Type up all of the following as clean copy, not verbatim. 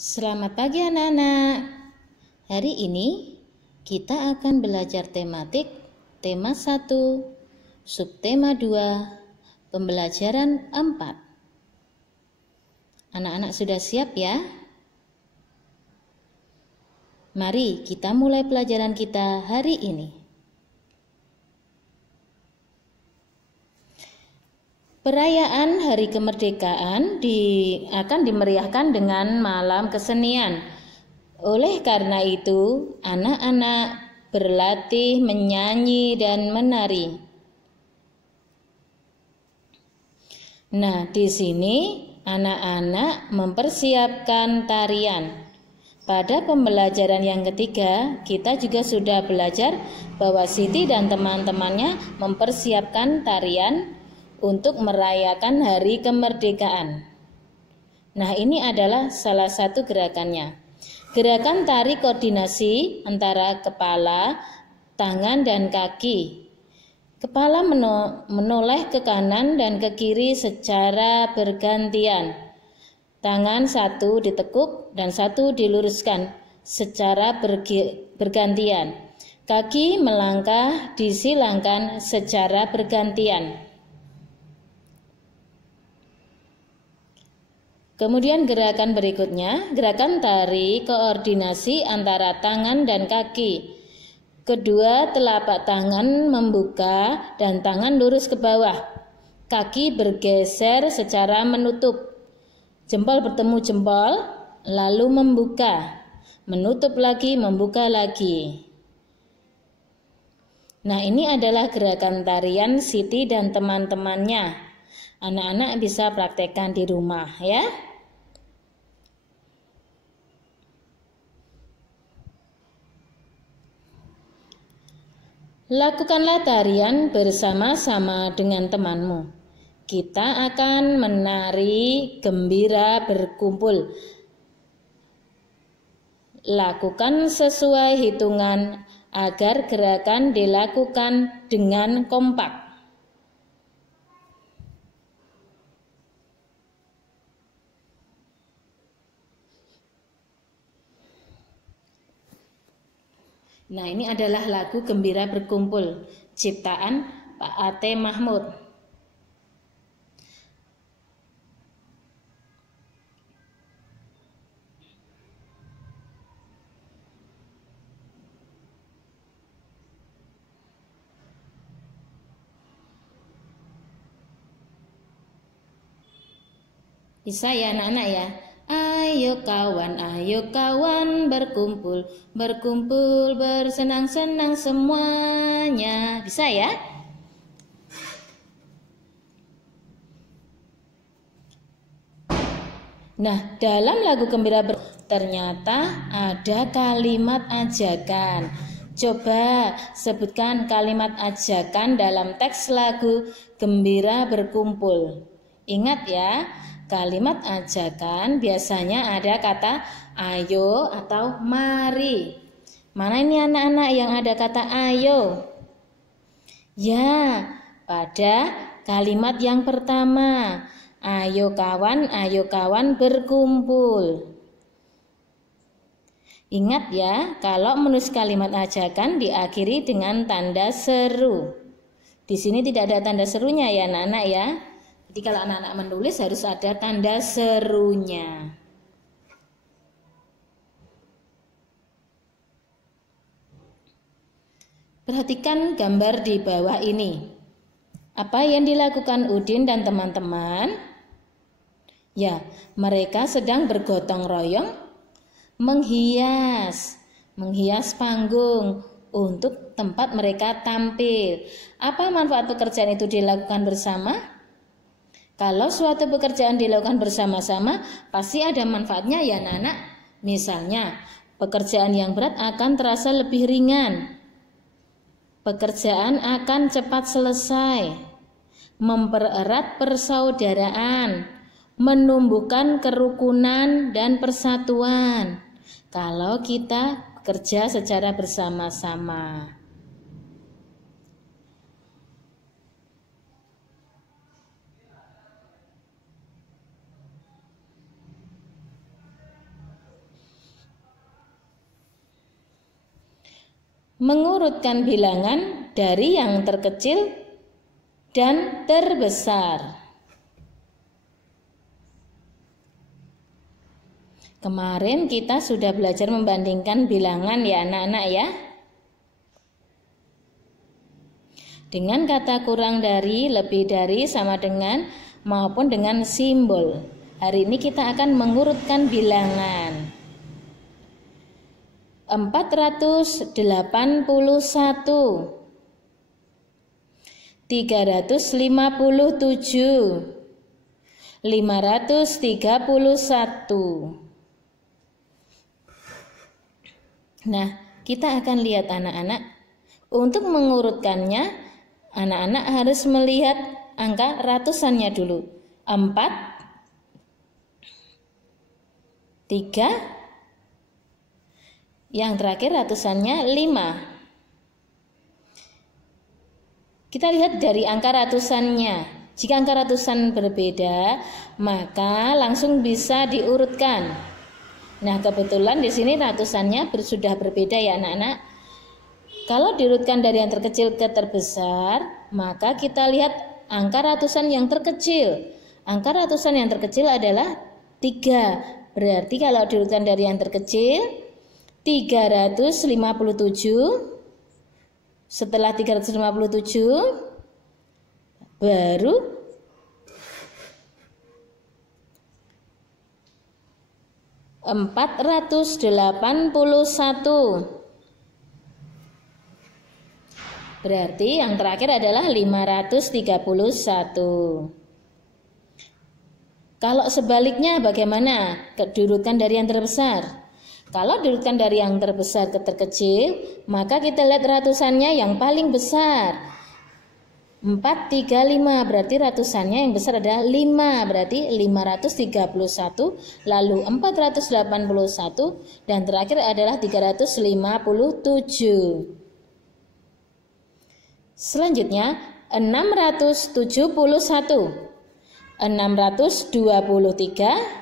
Selamat pagi anak-anak. Hari ini kita akan belajar tematik tema 1, subtema 2, pembelajaran 4. Anak-anak sudah siap ya? Mari kita mulai pelajaran kita hari ini. Perayaan Hari Kemerdekaan akan dimeriahkan dengan malam kesenian. Oleh karena itu, anak-anak berlatih menyanyi dan menari. Nah, di sini anak-anak mempersiapkan tarian. Pada pembelajaran yang ketiga, kita juga sudah belajar bahwa Siti dan teman-temannya mempersiapkan tarian untuk merayakan Hari Kemerdekaan. Nah, ini adalah salah satu gerakannya. Gerakan tari koordinasi antara kepala, tangan, dan kaki. Kepala menoleh ke kanan dan ke kiri secara bergantian. Tangan satu ditekuk dan satu diluruskan secara bergantian. Kaki melangkah disilangkan secara bergantian. Kemudian gerakan berikutnya, gerakan tari koordinasi antara tangan dan kaki. Kedua telapak tangan membuka dan tangan lurus ke bawah. Kaki bergeser secara menutup. Jempol bertemu jempol, lalu membuka. Menutup lagi, membuka lagi. Nah, ini adalah gerakan tarian Siti dan teman-temannya. Anak-anak bisa praktekkan di rumah ya. Lakukanlah tarian bersama-sama dengan temanmu. Kita akan menari gembira berkumpul. Lakukan sesuai hitungan agar gerakan dilakukan dengan kompak. Nah, ini adalah lagu Gembira Berkumpul, ciptaan Pak A.T. Mahmud. Bisa ya anak-anak ya? Ayo kawan berkumpul, berkumpul bersenang-senang semuanya. Bisa ya? Nah, dalam lagu Gembira ternyata ada kalimat ajakan. Coba sebutkan kalimat ajakan dalam teks lagu Gembira Berkumpul. Ingat ya, kalimat ajakan biasanya ada kata ayo atau mari. Mana ini anak-anak yang ada kata ayo? Ya, pada kalimat yang pertama. Ayo kawan berkumpul. Ingat ya, kalau menulis kalimat ajakan diakhiri dengan tanda seru. Di sini tidak ada tanda serunya ya anak-anak ya. Jadi kalau anak-anak menulis harus ada tanda serunya. Perhatikan gambar di bawah ini. Apa yang dilakukan Udin dan teman-teman? Ya, mereka sedang bergotong royong menghias panggung untuk tempat mereka tampil. Apa manfaat pekerjaan itu dilakukan bersama? Kalau suatu pekerjaan dilakukan bersama-sama, pasti ada manfaatnya ya anak-anak. Misalnya, pekerjaan yang berat akan terasa lebih ringan. Pekerjaan akan cepat selesai. Mempererat persaudaraan, menumbuhkan kerukunan dan persatuan. Kalau kita bekerja secara bersama-sama. mengurutkan bilangan dari yang terkecil dan terbesar. Kemarin kita sudah belajar membandingkan bilangan ya anak-anak ya. Dengan kata kurang dari, lebih dari, sama dengan, maupun dengan simbol. Hari ini kita akan mengurutkan bilangan. 481, 357, 531. Nah, kita akan lihat anak-anak, untuk mengurutkannya, anak-anak harus melihat angka ratusannya dulu. 4, 3, yang terakhir ratusannya 5. Kita lihat dari angka ratusannya. Jika angka ratusan berbeda, maka langsung bisa diurutkan. Nah, kebetulan di sini ratusannya sudah berbeda ya anak-anak. Kalau diurutkan dari yang terkecil ke terbesar, maka kita lihat angka ratusan yang terkecil. Angka ratusan yang terkecil adalah 3. Berarti kalau diurutkan dari yang terkecil, 357, setelah 357 baru 481. Berarti yang terakhir adalah 531. Kalau sebaliknya bagaimana? Diurutkan dari yang terbesar. Kalau diurutkan dari yang terbesar ke terkecil, maka kita lihat ratusannya yang paling besar. 435, berarti ratusannya yang besar adalah 5, berarti 531, lalu 481, dan terakhir adalah 357. Selanjutnya 671, 623,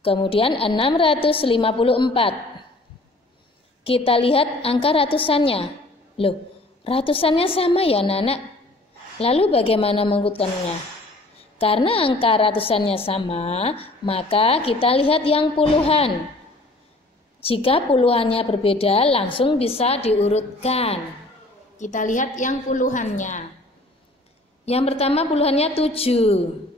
kemudian 654. Kita lihat angka ratusannya. Loh, ratusannya sama ya anak-anak. Lalu bagaimana mengurutkannya? Karena angka ratusannya sama, maka kita lihat yang puluhan. Jika puluhannya berbeda, langsung bisa diurutkan. Kita lihat yang puluhannya. Yang pertama puluhannya 7.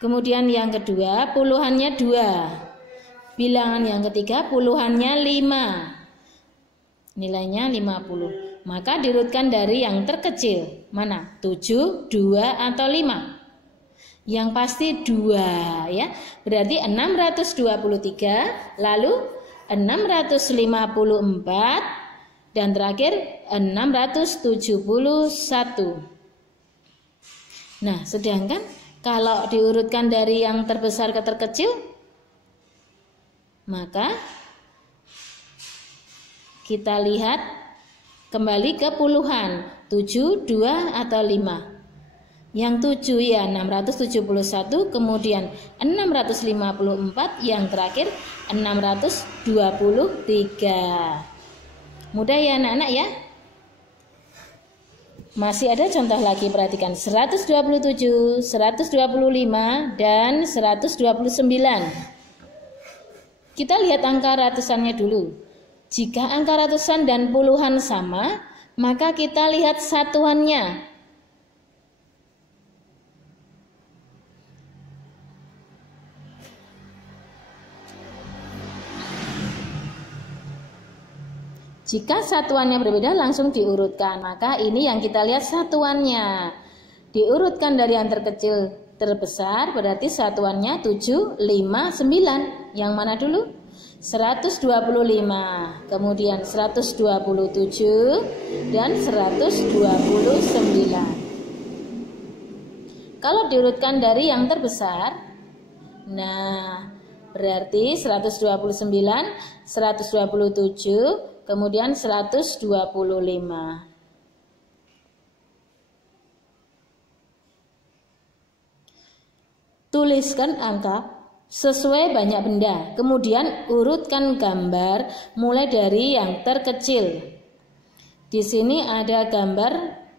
Kemudian yang kedua puluhannya 2. Bilangan yang ketiga puluhannya 5. Nilainya 50. Maka diurutkan dari yang terkecil. Mana? 7, 2 atau 5? Yang pasti 2 ya. Berarti 623, lalu 654, dan terakhir 671. Nah, sedangkan kalau diurutkan dari yang terbesar ke terkecil, maka kita lihat kembali ke puluhan, 7, 2 atau 5. Yang 7 ya 671, kemudian 654, yang terakhir 623. Mudah ya anak-anak ya. Masih ada contoh lagi, perhatikan 127, 125, dan 129. Kita lihat angka ratusannya dulu. Jika angka ratusan dan puluhan sama, maka kita lihat satuannya. Jika satuannya berbeda langsung diurutkan. Maka ini yang kita lihat satuannya. Diurutkan dari yang terkecil terbesar, berarti satuannya 7, 5, 9. Yang mana dulu? 125, kemudian 127, dan 129. Kalau diurutkan dari yang terbesar, nah berarti 129, 127, kemudian 125. Tuliskan angka sesuai banyak benda, kemudian urutkan gambar mulai dari yang terkecil. Di sini ada gambar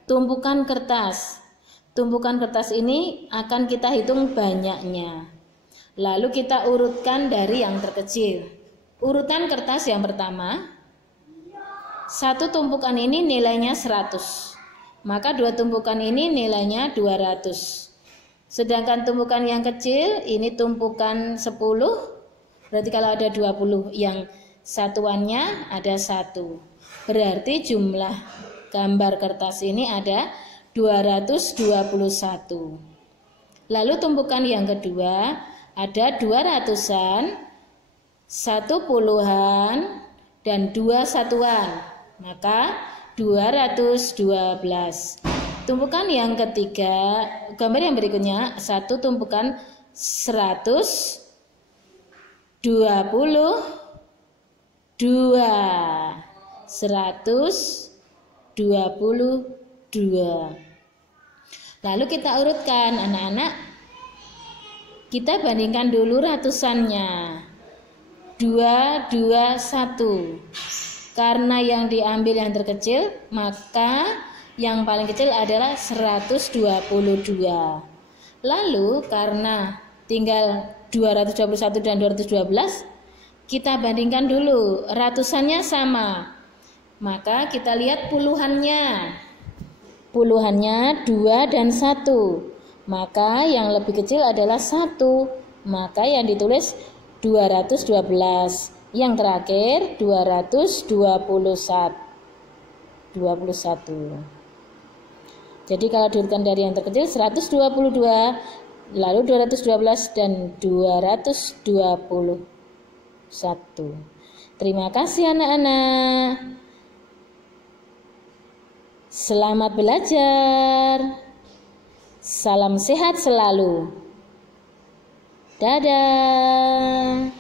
tumpukan kertas. Tumpukan kertas ini akan kita hitung banyaknya. Lalu kita urutkan dari yang terkecil. Urutan kertas yang pertama, satu tumpukan ini nilainya 100. Maka dua tumpukan ini nilainya 200. Sedangkan tumpukan yang kecil ini tumpukan 10. Berarti kalau ada 20 yang satuannya ada 1. Berarti jumlah gambar kertas ini ada 221. Lalu tumpukan yang kedua ada 200-an, 1 puluhan, dan 2 satuan. Maka 212. Tumpukan yang ketiga, gambar yang berikutnya, satu tumpukan 122. 122. Lalu kita urutkan anak-anak. Kita bandingkan dulu ratusannya. 221. Karena yang diambil yang terkecil, maka yang paling kecil adalah 122. Lalu karena tinggal 221 dan 212, kita bandingkan dulu, ratusannya sama. Maka kita lihat puluhannya. Puluhannya 2 dan 1. Maka yang lebih kecil adalah 1. Maka yang ditulis 212. Yang terakhir 221. Jadi kalau diurutkan dari yang terkecil 122, lalu 212 dan 221. Terima kasih anak-anak. Selamat belajar. Salam sehat selalu. Dadah.